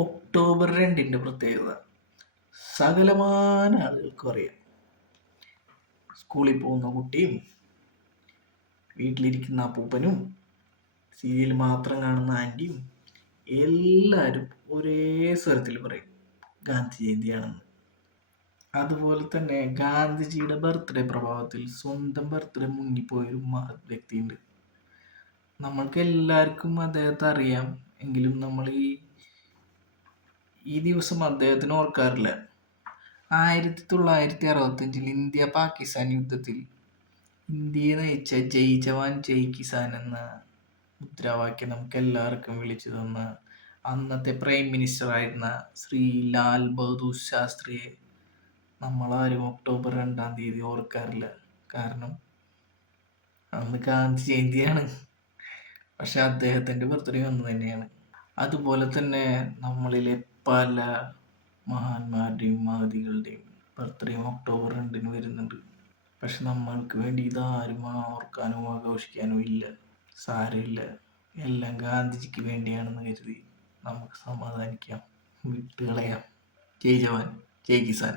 October 2 പ്രത്യേകത സകലമാന ആളുകൾക്കും അറിയാം. സ്കൂളിൽ പോകുന്ന കുട്ടിയും വീട്ടിലിരിക്കുന്ന അപ്പൂപ്പനും സീരിയൽ മാത്രം കാണുന്ന ആൻറ്റിയും എല്ലാവരും ഒരേ സ്വരത്തിൽ പറയും ഗാന്ധി ജയന്തിയാണെന്ന്. അതുപോലെ തന്നെ ഗാന്ധിജിയുടെ ബർത്ത്ഡേ പ്രഭാവത്തിൽ സ്വന്തം ബർത്ത്ഡേ മുങ്ങിപ്പോയൊരു മഹത് വ്യക്തിയുണ്ട്. നമ്മൾക്ക് എല്ലാവർക്കും അദ്ദേഹത്തെ അറിയാം, എങ്കിലും നമ്മൾ ഈ ദിവസം അദ്ദേഹത്തിന് ഓർക്കാറില്ല. 1965 ഇന്ത്യ പാകിസ്ഥാൻ യുദ്ധത്തിൽ ഇന്ത്യയെ നയിച്ച ജയ് ജവാൻ ജയ് കിസാൻ എന്ന മുദ്രാവാക്യം നമുക്ക് എല്ലാവർക്കും വിളിച്ചു തന്ന അന്നത്തെ പ്രൈം മിനിസ്റ്റർ ആയിരുന്ന ശ്രീ ലാൽ ബഹദൂർ ശാസ്ത്രിയെ നമ്മളാരും ഒക്ടോബർ 2 ഓർക്കാറില്ല. കാരണം അന്ന് ഗാന്ധി ജയന്തിയാണ്, പക്ഷെ അദ്ദേഹത്തിൻ്റെ ബർത്ത്ഡേ അന്ന് തന്നെയാണ്. അതുപോലെ തന്നെ നമ്മളിലെ പല മഹാന്മാരുടെയും മഹതികളുടെയും ബർത്ത്ഡേയും ഒക്ടോബർ 2 വരുന്നുണ്ട്. പക്ഷെ നമ്മൾക്ക് വേണ്ടി ഇതാരും ഓർക്കാനോ ആഘോഷിക്കാനോ ഇല്ല. സാരമില്ല, എല്ലാം ഗാന്ധിജിക്ക് വേണ്ടിയാണെന്ന് കരുതി നമുക്ക് സമാധാനിക്കാം, വിട്ടുകളയാം. ജയ് ജവാൻ ജയ് കിസാൻ.